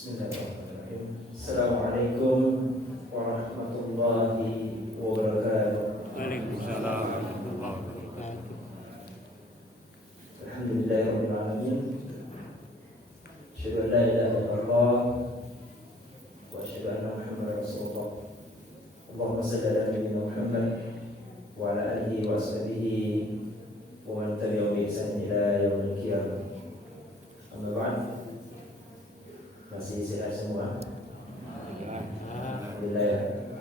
Bismillahirrahmanirrahim. Assalamualaikum warahmatullahi wabarakatuh. Waalaikumsalam warahmatullahi wabarakatuh. Alhamdulillahirabbil alamin. Asyhadu an la ilaha illallah wa asyhadu anna Muhammadar Rasulullah. Allahumma shalli ala nabiyyina Muhammad wa ala alihi wa sahbihi wa man tabi'ahum bi ihsan ila yaumil qiyamah. Amma ba'd. Masih sehat semua? Alhamdulillah ya.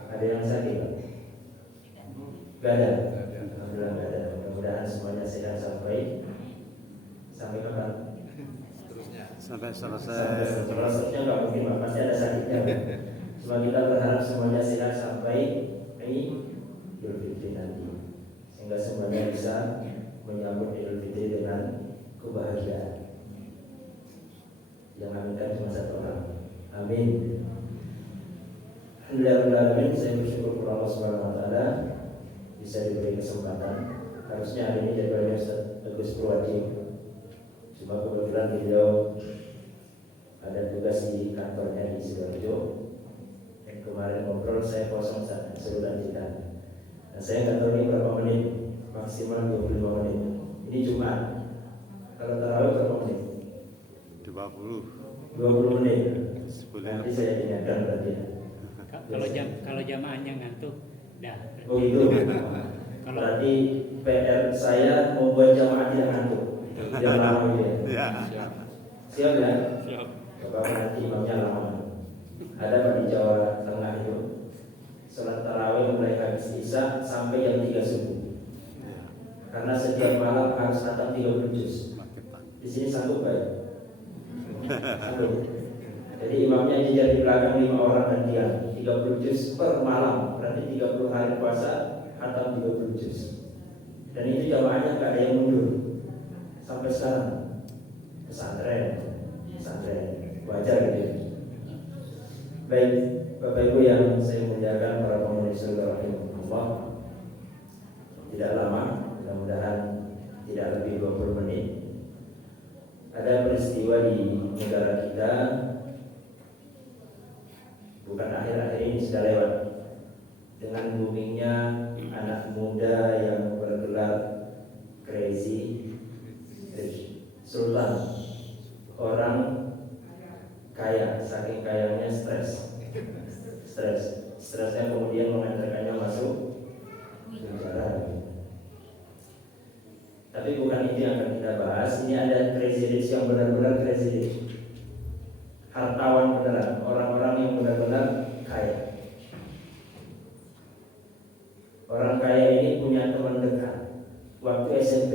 Ada yang sakit? Gak ada? Alhamdulillah gak ada. Mudah-mudahan semuanya sehat sampai kapan? Sampai Sampai selesai. seterusnya nggak mungkin Pak. Pasti ada sakitnya. Cuma kita berharap semuanya sehat sampai Idul Fitri nanti, sehingga semuanya bisa menyambut Idul Fitri dengan kebahagiaan. Yang aminkan cuma satu orang. Amin. Alhamdulillah, saya bersyukur kepada Allah Subhanahu Wa Taala bisa diberi kesempatan. Harusnya hari ini jadwalnya Ustaz Agus Purwadi, cuma kebetulan beliau ada tugas di kantornya di Sidoarjo. Dan kemarin ngobrol saya kosong saat suruh lanjutkan. Nah, saya nggak tahu ini berapa menit, maksimal 25 menit. Ini Jumat. Kalau tarawih berapa menit? 20 menit. Nanti saya ingatkan berarti. Kalau jamaahnya ngantuk, dah. Oh itu. Berarti PR saya membuat jamaah tidak ngantuk. Jangan lama ya. Siap ya? Siap. Bapak nanti imamnya lama. Ada Pak di Jawa Tengah itu. Salat tarawih mulai habis Isya sampai jam 3 subuh. Karena setiap malam harus khatam 30 juz. Di sini sanggup Pak? Jadi imamnya jajar di belakang 5 orang dan dia 30 juz per malam, berarti 30 hari puasa atau 30 juz. Dan itu jamaahnya nggak ada yang mundur sampai sekarang. Pesantren wajar gitu. Baik Bapak Ibu yang saya muliakan, para pemirsa rahimahullah, tidak lama, mudah-mudahan tidak lebih 20 menit. Ada peristiwa di negara kita, bukan akhir-akhir ini, sudah lewat, dengan boomingnya anak muda yang bergelar Crazy Rich Sultan. Orang kaya, saking kayanya stresnya kemudian mengantarkannya masuk penjara. Tapi bukan itu yang akan kita bahas. Ini ada crazy rich yang benar-benar crazy rich, hartawan beneran, orang-orang yang benar-benar kaya. Orang kaya ini punya teman dekat waktu SMP.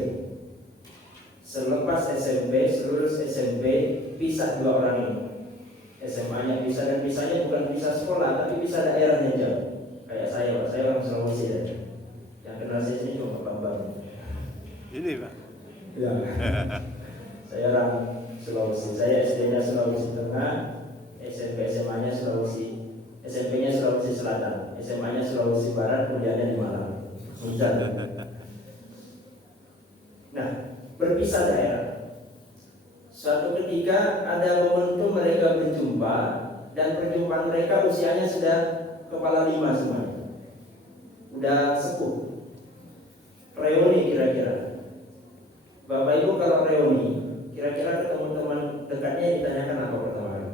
Selepas SMP, lulus SMP, pisah dua orang ini. SMA-nya pisah, dan pisahnya bukan pisah sekolah, tapi pisah daerahnya jauh. Kayak saya orang Sulawesi ya. Yang kenal saya sini cuma Bambang. Ini Pak. Ya. Saya orang Sulawesi. Saya SD-nya Sulawesi Tengah, SMP SMA-nya Sulawesi, SMP-nya Sulawesi Selatan, SMA-nya Sulawesi Barat, kuliahnya di Malang. Hujan. Nah, berpisah daerah. Suatu ketika ada momentum mereka berjumpa, dan perjumpaan mereka usianya sudah kepala 5 semuanya. Udah sepuh. Reuni kira-kira. Bapak Ibu kalau reuni, kira-kira ketemu teman dekatnya ditanyakan apa pertama kali?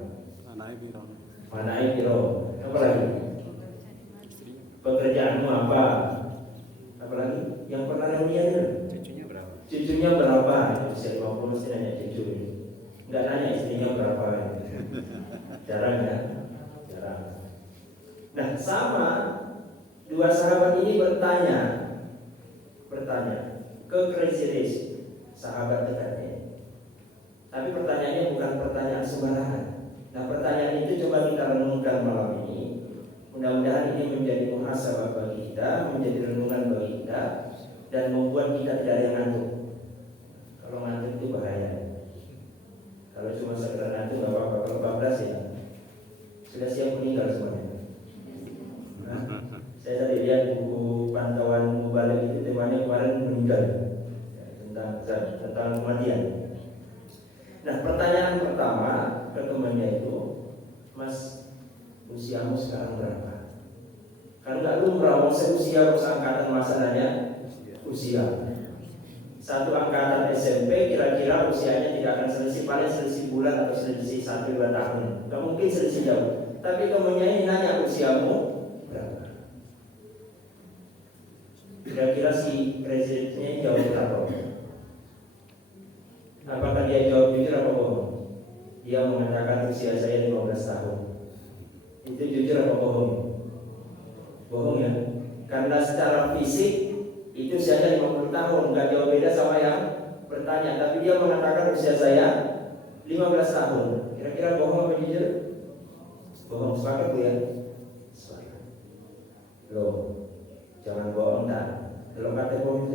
Mana biro? Apa lagi? Pekerjaanmu apa? Apa lagi? Yang pernah reunian? Cucunya berapa? Usia 50 mesti nanya cucu ini. Enggak nanya istrinya berapa. Jarang ya? Jarang. Nah, sama dua sahabat ini bertanya ke Crazy Rich, sahabat dekatnya. Tapi pertanyaannya bukan pertanyaan sembarangan. Nah, pertanyaan itu coba kita renungkan malam ini. Mudah-mudahan ini menjadi muhasabah bagi kita, menjadi renungan bagi kita, dan membuat kita tidak ada yang ngantuk. Kalau ngantuk itu bahaya. Kalau cuma sekedar ngantuk nggak apa-apa. Kalau 14 ya sudah siap meninggal semuanya. Nah, saya tadi lihat buku pantauan mubalik itu temanya kemarin meninggal ya, tentang kematian. Nah, pertanyaan pertama ke temannya itu, Mas, usiamu sekarang berapa? Kan nggak lumrah, mau seusia seangkatan masalahnya usia. Satu angkatan SMP kira-kira usianya tidak akan selisih, paling selisih bulan atau selisih 1-2 tahun. Nggak mungkin selisih jauh. Tapi kemudian ini nanya usiamu berapa? Kira-kira si presidennya jawab berapa? Apakah dia jawab jujur apa bohong? Dia mengatakan usia saya 15 tahun. Itu jujur apa bohong? Bohong ya. Karena secara fisik itu usianya 50 tahun, nggak jauh beda sama yang bertanya. Tapi dia mengatakan usia saya 15 tahun. Kira-kira bohong apa jujur? Bohong. Sepakat Bu ya? Sepakat. Loh, jangan bohong tak. Kalau kata bohong,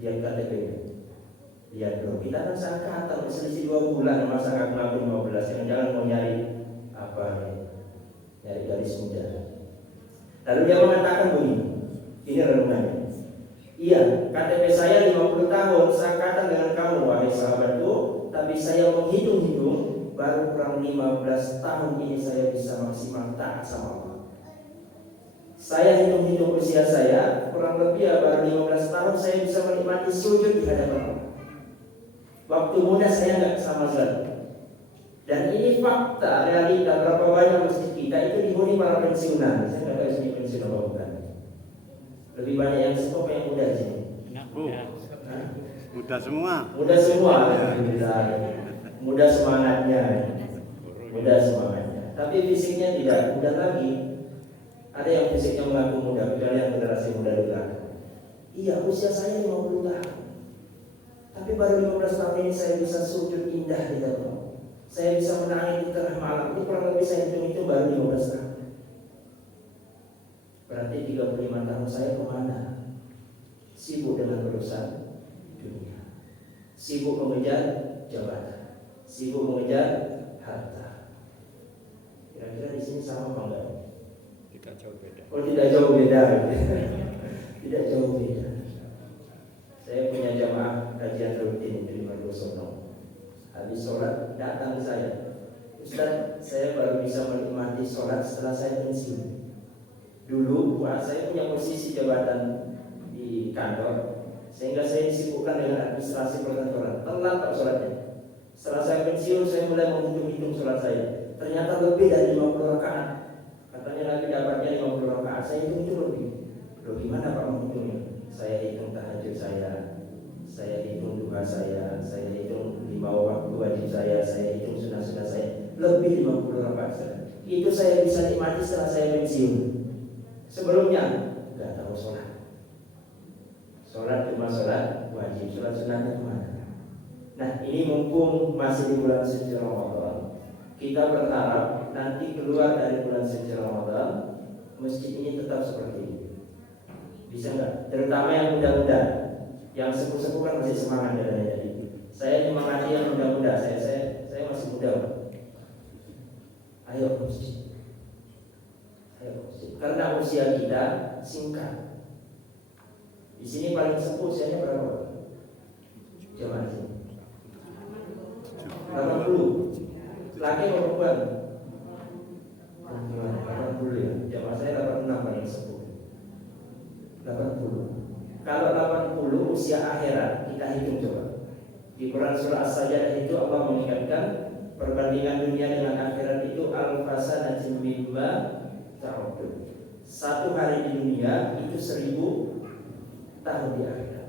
lihat KTP-nya. Lihat loh, kita kan seangkatan, selisih 2 bulan, masa nggak ngaku 15? Jangan mau nyari apa nih? Nyari garis muda. Lalu dia mengatakan begini, ini renungannya. Iya, KTP saya 50 tahun, seangkatan dengan kamu wahai sahabatku. Tapi saya menghitung-hitung, baru kurang 15 tahun ini saya bisa maksimal taat sama Allah. Saya hitung-hitung usia saya, kurang lebih ya baru 15 tahun saya bisa menikmati sujud di hadapan Allah. Waktu muda saya nggak sama sekali. Dan ini fakta, realita. Berapa banyak masjid kita itu dihuni para pensiunan. Saya nggak tahu ini pensiun apa bukan. Lebih banyak yang sepuh yang muda sih. Muda semua. Muda semua, muda semangatnya, muda semangatnya. Tapi fisiknya tidak muda lagi. Ada yang fisiknya mengaku muda, kecuali yang generasi muda di belakang. Iya, usia saya 50 tahun. Tapi baru 15 tahun ini saya bisa sujud indah di dalam. Saya bisa menangis di tengah malam. Itu kurang lebih saya hitung itu baru 15 tahun. Berarti 35 tahun saya kemana? Sibuk dengan urusan dunia. Sibuk mengejar jabatan. Sibuk mengejar harta. Kira-kira di sini sama apa enggak? Tidak jauh beda. Oh, tidak jauh beda. Tidak jauh beda. Saya punya jamaah kajian rutin di Margosono. Habis sholat datang saya, Ustaz, saya baru bisa menikmati sholat setelah saya pensiun. Dulu saya punya posisi jabatan di kantor, sehingga saya disibukkan dengan administrasi perkantoran. Telat tak sholatnya. Setelah saya pensiun, saya mulai menghitung-hitung sholat saya. Ternyata lebih dari 50 rakaat. Katanya Nabi dapatnya 50 rakaat. Saya hitung-hitung lebih. Loh, gimana Pak menghitungnya? Saya hitung tahajud saya hitung duha saya hitung 5 waktu wajib saya hitung sunnah-sunnah saya, lebih 50 rakaat. Itu saya bisa nikmati setelah saya pensiun. Sebelumnya nggak tahu sholat. Sholat cuma sholat wajib, sholat sunnahnya kemana? Nah, ini mumpung masih di bulan suci Ramadan, kita berharap nanti keluar dari bulan suci Ramadan, masjid ini tetap seperti ini. Bisa nggak? Terutama yang muda-muda, yang sepuh-sepuh kan masih semangat katanya tadi. Saya nyemangati yang muda-muda, saya masih muda. Ayo masjid. Ayo masjid. Karena usia kita singkat. Di sini paling sepuh usianya berapa? Jamaah sini. 80. Laki atau perempuan? 80 ya. Jamaah saya 86 paling sepuh. 80. Kalau 80 usia akhirat, kita hitung coba. Di Quran surah As-Sajdah itu Allah mengingatkan perbandingan dunia dengan akhirat itu al-fasanatin mimma ta'udun. Satu hari di dunia itu 1000 tahun di akhirat.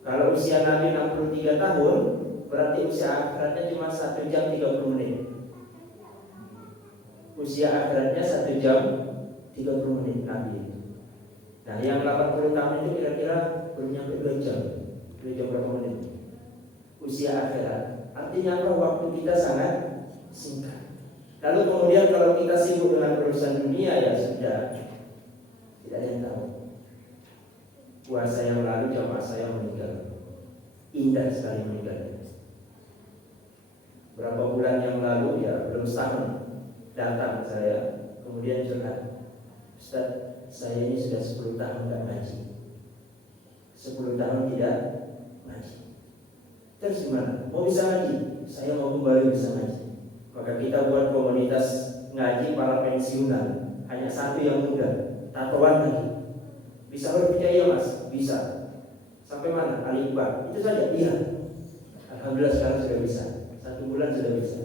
Kalau usia Nabi 63 tahun, berarti usia akhiratnya cuma 1 jam 30 menit. Usia akhiratnya 1 jam 30 menit Nabi itu. Nah, yang 80 tahun itu kira-kira belum nyampe 2 jam. 2 jam berapa menit? Usia akhirat. Artinya apa? Waktu kita sangat singkat. Lalu kemudian kalau kita sibuk dengan urusan dunia, ya sudah, tidak ada yang tahu. Puasa yang lalu jamaah saya meninggal. Indah sekali meninggalnya. Berapa bulan yang lalu, ya belum setahun, datang saya, kemudian curhat, Ustaz, saya ini sudah 10 tahun tidak ngaji. 10 tahun tidak ngaji. Terus gimana? Mau bisa ngaji? Saya mau kembali bisa ngaji. Maka kita buat komunitas ngaji para pensiunan, hanya satu yang muda, tatoan lagi. Bisa berbicara mas? Bisa. Sampai mana? Alibaba. Itu saja? Iya. Alhamdulillah sekarang sudah bisa. 1 bulan sudah bisa.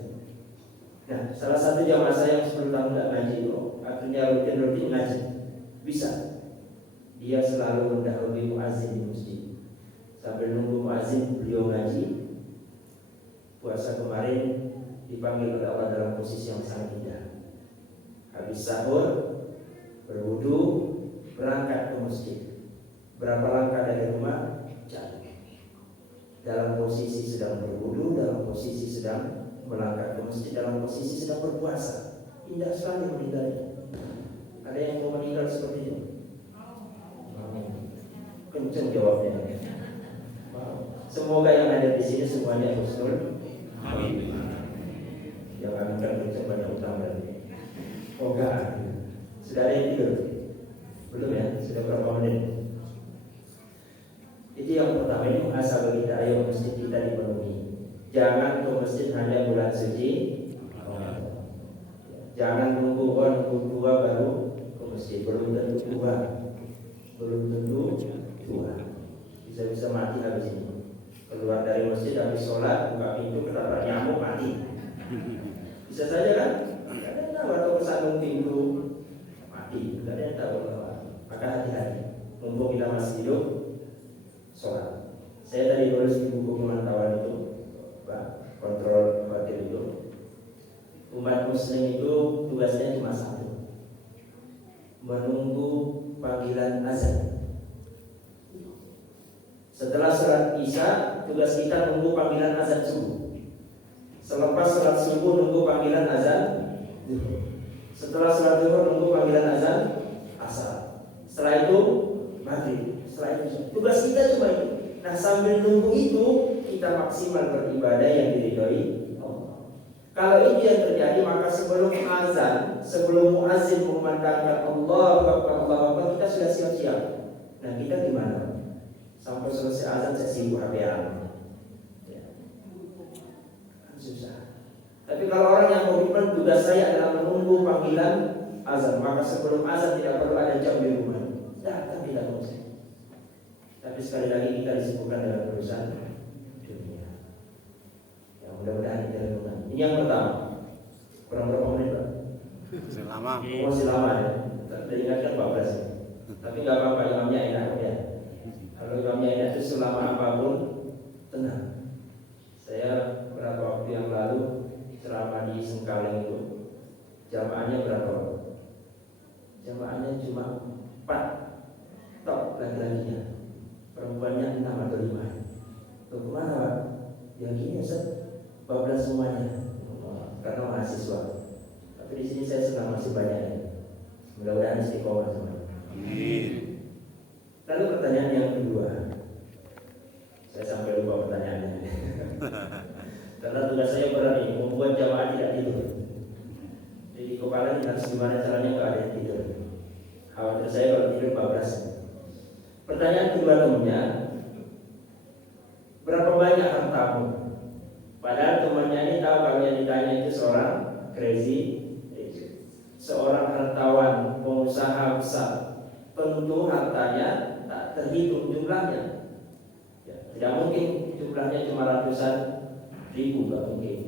Nah, salah satu jamaah saya yang 10 tahun tidak ngaji itu, akhirnya rutin ngaji. Bisa. Dia selalu mendahului muazin di masjid. Sambil nunggu muazin beliau ngaji. Puasa kemarin dipanggil oleh Allah dalam posisi yang sangat indah. Habis sahur, berwudu, berangkat ke masjid. Berapa langkah dari rumah? Jauh. Dalam posisi sedang berwudu, dalam posisi sedang melangkah ke masjid, dalam posisi sedang berpuasa. Indah sekali meninggalnya. Ada yang mau meninggal seperti itu? Kenceng jawabnya. Semoga yang ada di sini semuanya husnul. Amin. Yang akan kenceng banyak utang dari. Oh enggak. Sudah ada yang tidur? Belum ya? Sudah berapa menit? Itu yang pertama, ini asal kita, ayo masjid kita dipenuhi. Jangan ke masjid hanya bulan suci. Jangan nunggu tua baru ke masjid. Belum tentu tua. Bisa-bisa mati habis ini. Keluar dari masjid habis sholat, buka pintu ketabrak nyamuk mati. Bisa saja kan? Tidak ada yang tahu, atau kesandung pintu mati. Tidak ada yang tahu. Maka hati-hati. Mumpung kita masih hidup, sholat. Saya tadi tulis di buku pemantauan itu, Pak, kontrol khawatir itu. Umat muslim itu tugasnya cuma satu, menunggu panggilan azan. Setelah sholat isya, tugas kita nunggu panggilan azan subuh. Selepas sholat subuh nunggu panggilan azan. Setelah sholat zuhur nunggu panggilan azan asar. Setelah itu maghrib. Setelah itu tugas kita cuma itu. Nah, sambil nunggu itu kita maksimal beribadah yang diridhoi Allah. Kalau itu yang terjadi, maka sebelum azan, sebelum muazin mengumandangkan Allahu Akbar, Allahu Akbar, kita sudah siap-siap. Nah, kita gimana? Sampai selesai azan saya sibuk HP-an. Ya. Susah. Tapi kalau orang yang komitmen, tugas saya adalah menunggu panggilan azan, maka sebelum azan tidak perlu ada jam di rumah. Datang kita musik. Tapi sekali lagi kita disibukkan dengan urusan dunia. Ya, mudah-mudahan kita lakukan. Ini yang pertama. Kurang berapa menit, Pak? Masih lama. Masih lama ya. Tadi ingatkan 14 ya. Tapi nggak apa-apa, imamnya enak ya. Kalau imamnya enak itu selama apapun tenang. Saya beberapa waktu yang lalu ceramah di Sengkaleng itu, jamaahnya berapa? Jamaahnya cuma 4 top laki-lakinya. Perempuannya 6 atau 5. Kemana Pak? Ya gini Ustaz, 14 semuanya. Karena mahasiswa. Tapi di sini saya senang masih banyak ya. Mudah-mudahan istiqomah semua. Amin. Lalu pertanyaan yang kedua, saya sampai lupa pertanyaannya. Karena tugas saya berat ini, membuat jamaah tidak tidur. Jadi di kepala ini harus gimana caranya nggak ada yang tidur. Khawatir saya kalau tidur 14. Pertanyaan kedua temannya, berapa banyak hartamu? Padahal temannya ini tahu kalau yang ditanya itu seorang crazy, seorang hartawan, pengusaha besar. Tentu hartanya tak terhitung jumlahnya. Ya, tidak mungkin jumlahnya cuma ratusan ribu, nggak mungkin.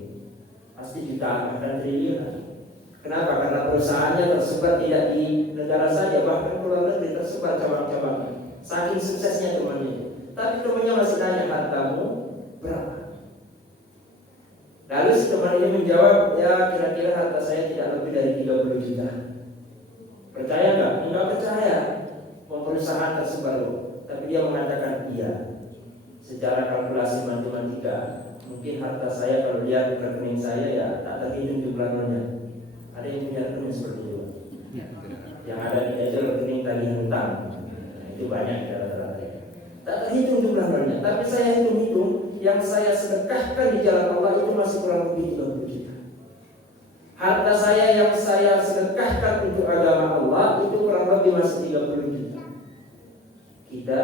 Pasti jutaan, bahkan triliunan. Kenapa? Karena perusahaannya tersebar tidak di negara saja, bahkan luar negeri tersebar cabang-cabang. Saking suksesnya temannya. Tapi temannya masih tanya, hartamu berapa? Lalu si teman ini menjawab, ya kira-kira harta saya tidak lebih dari 30 juta. Percaya nggak? Enggak percaya. Perusahaan tersebar loh. Tapi dia mengatakan iya. Secara kalkulasi matematika, mungkin harta saya kalau lihat rekening saya ya tak terhitung jumlahnya. Ada yang punya rekening seperti itu. Yang ada di aja rekening tagih hutang. Nah, itu banyak rata-rata. Tak terhitung jumlahnya. Tapi saya hitung-hitung, yang saya sedekahkan di jalan Allah itu masih kurang lebih 30 juta. Harta saya yang saya sedekahkan untuk agama Allah itu kurang lebih masih 30 juta. Kita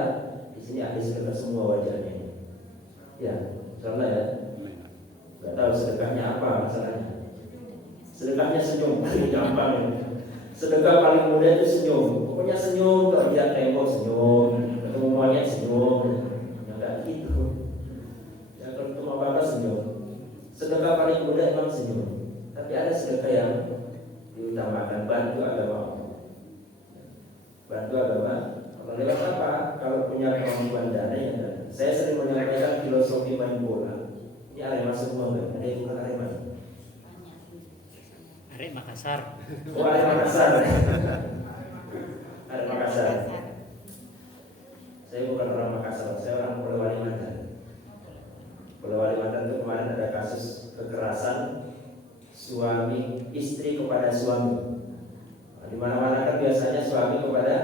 di sini ahli sedekah semua wajahnya. Ya, insyaallah ya. Gak tahu sedekahnya apa masalahnya. Sedekahnya senyum, paling gampang ya. Sedekah paling mudah itu senyum. Pokoknya senyum, kalau lihat tembok senyum, ketemu monyet senyum. Ya enggak gitu. Ya kalau ketemu apa-apa senyum. Sedekah paling mudah emang senyum. Tapi ada sedekah yang diutamakan, bantu agama. Bantu agama. Kalau lewat apa? Kalau punya kemampuan dana ya. Saya sering menyampaikan filosofi main bola. Ini Arema semua kan? Ada yang bukan Arema? Arek Makassar. Oh, Arema Makassar. Arema Makassar. Saya bukan orang Makassar, saya orang Polewali Mantan. Polewali Mantan itu kemarin ada kasus kekerasan suami istri kepada suami. Di mana-mana kan biasanya suami kepada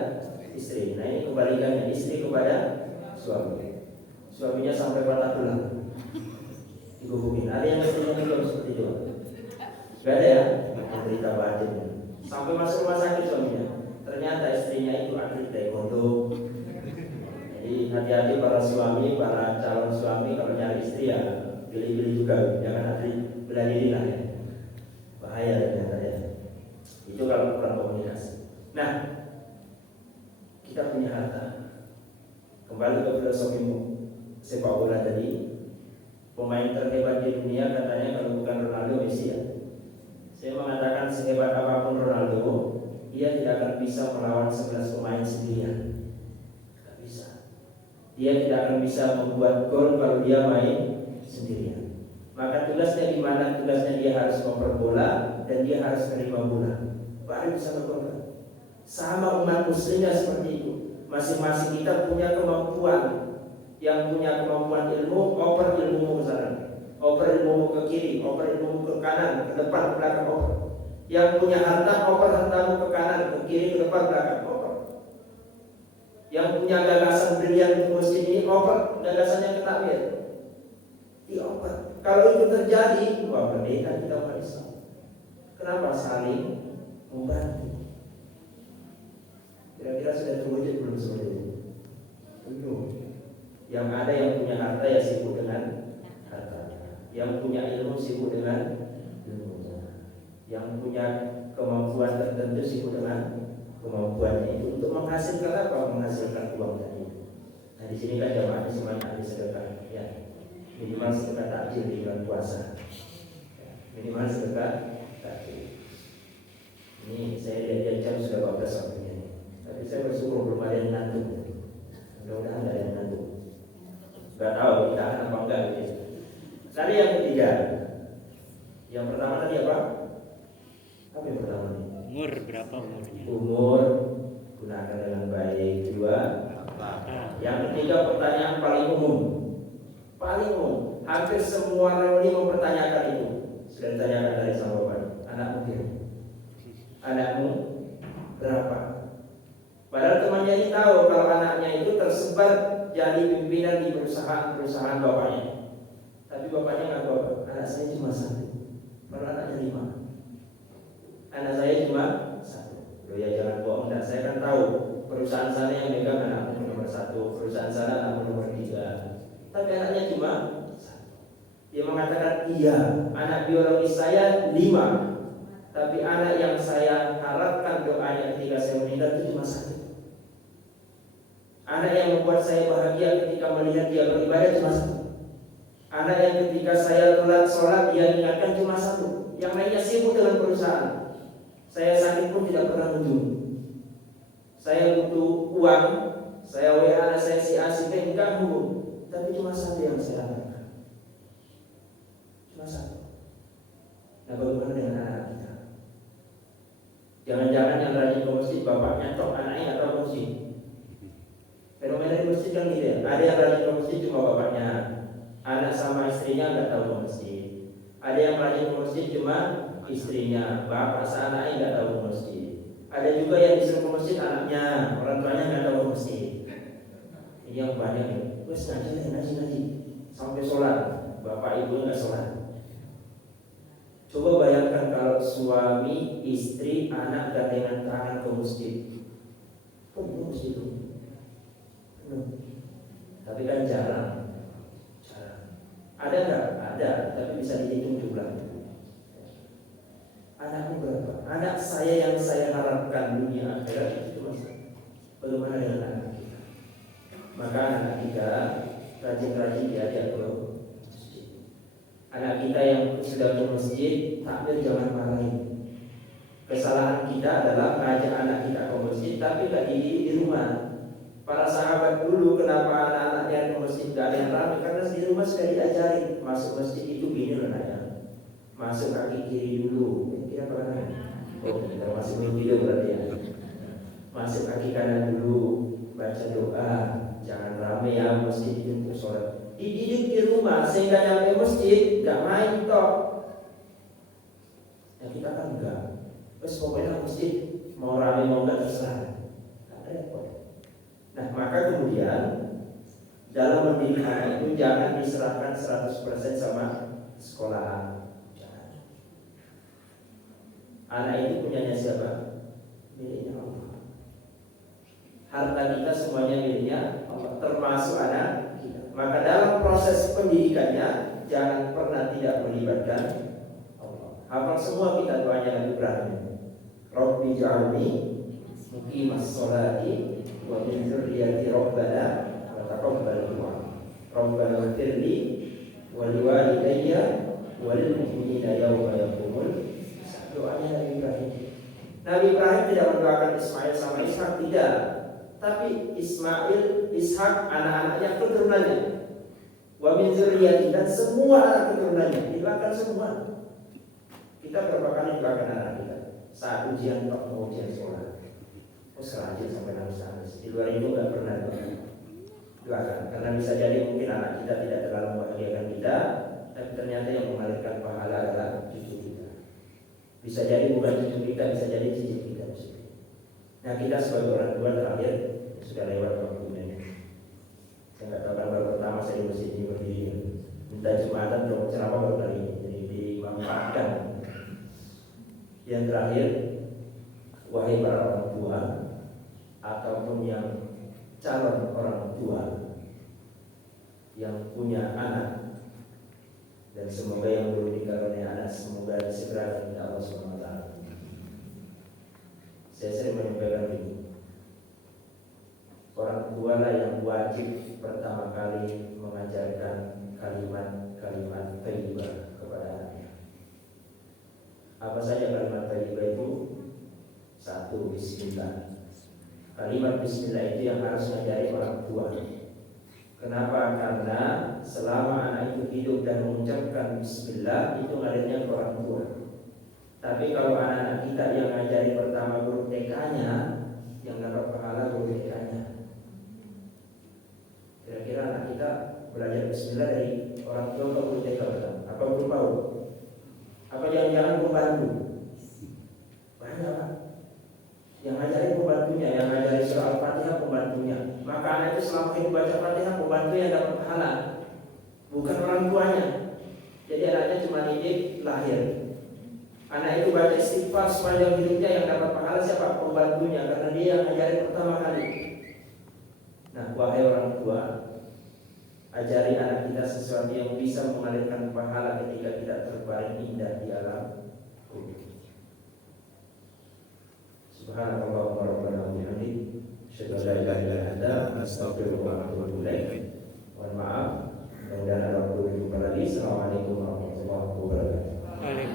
istri. Nah ini kebalikannya, istri kepada suami. Suaminya sampai patah tulang, dihubungin. Ada yang istrinya juga seperti itu? Gak ada ya? Berita batin. Sampai masuk rumah sakit suaminya. Ternyata istrinya itu atlet taekwondo. Jadi hati-hati para suami, para calon suami kalau nyari istri ya pilih-pilih juga, jangan atlet bela diri lah ya. Bahaya ternyata ya. Itu kalau kurang komunikasi. Nah, kita punya harta. Kembali ke filosofimu sepak bola tadi. Pemain terhebat di dunia katanya kalau bukan Ronaldo, Messi ya. Saya mengatakan sehebat apapun Ronaldo, dia tidak akan bisa melawan 11 pemain sendirian. Tidak bisa. Dia tidak akan bisa membuat gol kalau dia main sendirian. Maka tugasnya di mana? Tugasnya dia harus ngoper bola dan dia harus menerima bola. Baru bisa ngegolkan. Sama umat muslimnya seperti itu. Masing-masing kita punya kemampuan. Yang punya kemampuan ilmu, oper ilmumu ke sana, oper ilmumu ke kiri, oper ilmumu ke kanan, ke depan, ke belakang, oper. Yang punya harta, oper hartamu ke kanan, ke kiri, ke depan, belakang, oper. Yang punya gagasan brilian untuk masjid ini, oper gagasannya ke takbir, dioper. Kalau itu terjadi, wah merdeka kita umat Islam. Kenapa? Saling membantu. Kira-kira sudah terwujud belum seperti itu? Belum. Yang ada yang punya harta ya sibuk dengan harta. Yang punya ilmu sibuk dengan ilmunya. Yang punya kemampuan tertentu sibuk dengan kemampuannya itu untuk menghasilkan apa? Menghasilkan uang tadi. Nah di sini kan jamaahnya semuanya ahli sedekah. Ya, minimal sedekah takjil di bulan puasa. Ya, minimal sedekah takjil. Ini saya lihat jam sudah 12 waktunya. Tapi saya bersyukur belum ada yang ngantuk. Mudah-mudahan ada yang ngantuk. Gak tahu kita akan apa enggak gitu. Tadi yang ketiga. Yang pertama tadi apa? Apa yang pertama nih? Umur berapa umurnya? Umur, gunakan dengan baik. Dua. Yang ketiga pertanyaan paling umum. Paling umum. Hampir semua reuni mempertanyakan itu. Sudah ditanyakan dari sama bapak. Anakmu berapa? Anakmu berapa? Padahal temannya ini tahu kalau anaknya itu tersebar jadi pimpinan di perusahaan bapaknya. Tapi bapaknya nggak tahu, anak saya cuma satu. Padahal anaknya 5. Anak saya cuma 1. Loh ya jangan bohong, dan saya kan tahu perusahaan sana yang megang anakmu nomor 1, perusahaan sana anakmu nomor 3. Tapi anaknya cuma 1. Dia mengatakan iya, anak biologis saya 5. Tapi anak yang saya harapkan doanya ketika saya meninggal itu cuma 1. Anak yang membuat saya bahagia ketika melihat dia beribadah cuma 1. Anak yang ketika saya telat sholat dia ingatkan cuma 1. Yang lainnya sibuk dengan perusahaan. Saya sakit pun tidak pernah mengunjungi. Saya butuh uang, saya WA anak saya si A si B enggak hubung. Tapi cuma 1 yang saya harapkan. Cuma 1. Nah bagaimana dengan anak kita? Jangan-jangan yang rajin ke masjid bapaknya tok, anaknya nggak tahu masjid. Fenomena di masjid kan gitu ya. Ada yang rajin ke masjid cuma bapaknya, anak sama istrinya nggak tahu ke masjid. Ada yang rajin ke masjid cuma istrinya, bapak sama anaknya nggak tahu ke masjid. Ada juga yang disuruh ke masjid anaknya, orang tuanya nggak tahu ke masjid. Ini yang banyak ya. Wes ngaji sampai sholat, bapak ibu nggak sholat. Coba bayangkan kalau suami, istri, anak gandengan tangan ke masjid. Kok ke masjid itu? Tapi kan jarang. Ada nggak? Ada, tapi bisa dihitung jumlah. anak saya yang saya harapkan dunia akhirat itu mas. Bagaimana dengan anak kita? Maka anak kita rajin-rajin diajak ke masjid. Anak kita yang sudah ke masjid, takbir jangan marahin. Kesalahan kita adalah mengajak anak kita ke masjid tapi gak di rumah. Para sahabat dulu kenapa anak-anaknya ke masjid gak ada yang ramai? Karena di rumah sudah diajarin masuk masjid itu gini loh nanya. Masuk kaki kiri dulu. Kira apa? Oh, kita masih belum video berarti ya. Masuk kaki kanan dulu, baca doa, jangan rame ya masjid itu untuk sholat. Dididik di rumah sehingga nyampe masjid gak main toh. Ya kita kan enggak. Terus pokoknya masjid mau rame mau enggak terserah. Gak repot. Nah maka kemudian dalam mendidik anak itu jangan diserahkan 100% sama sekolahan. Anak itu punyanya siapa? Miliknya Allah. Harta kita semuanya miliknya Allah, termasuk anak kita. Maka dalam proses pendidikannya jangan pernah tidak melibatkan Allah. Hafal semua kita doanya Nabi Ibrahim. Rabbi ja'alni muqimas sholati wa min dzurriyyati rabbana wa taqabbal du'a. Rabbana ighfirli wa liwalidayya wa lil mu'minina yawma yaqumul. Doanya Nabi Ibrahim. Nabi Ibrahim tidak mendoakan Ismail sama Ishak, tidak. Tapi Ismail, Ishak, anak-anaknya, keturunannya. Wa min dzurriyyati, dan semua anak keturunannya didoakan semua. Kita berapa kali doakan anak kita? Saat ujian kok mau ujian sekolah. Oh serajin sampai nangis-nangis. Di luar itu nggak pernah doakan. Karena bisa jadi mungkin anak kita tidak terlalu membahagiakan kita, tapi ternyata yang mengalirkan pahala adalah cucu kita. Bisa jadi bukan cucu kita, bisa jadi cicit kita. Nah kita sebagai orang tua terakhir sudah lewat waktunya. Saya nggak tahu kan baru pertama saya di masjid ini berdiri, minta jumatan untuk ceramah baru kali ini, jadi dimanfaatkan. Yang terakhir, wahai para orang tua ataupun yang calon orang tua yang punya anak, dan semoga yang belum dikaruniai anak semoga segera kepada Allah SWT. Saya sering menyampaikan ini, orang tua lah yang wajib pertama kali mengajarkan kalimat-kalimat thayyibah kepada anaknya. Apa saja kalimat thayyibah itu? Satu, Bismillah. Kalimat Bismillah itu yang harus mengajari orang tua. Kenapa? Karena selama anak itu hidup dan mengucapkan Bismillah itu ngajarnya ke orang tua. Tapi kalau anak-anak kita yang ngajari pertama guru TK-nya, yang dapat pahala guru TK-nya. Kira-kira anak kita belajar Bismillah dari orang tua atau guru TK? Apa guru PAUD? Apa jangan-jangan pembantu? Banyak Pak. Yang ngajarin pembantunya, yang ngajarin surah Al-Fatihah pembantunya. Maka anak itu selama hidup baca Fatihah pembantu yang dapat pahala, bukan orang tuanya. Jadi anaknya cuma didik lahir. Anak itu baca istighfar sepanjang hidupnya, yang dapat pahala siapa? Pembantunya, karena dia yang ngajarin pertama kali. Nah, wahai orang tua, ajari anak kita sesuatu yang bisa mengalirkan pahala ketika kita terbaring indah di alam kubur. Subhanallah wa bihamdihi, asyhadu an la ilaha illa anta, astaghfiruka wa atubu ilaik. Mohon maaf, mudah-mudahan ada waktu berjumpa lagi. Assalamualaikum warahmatullahi wabarakatuh.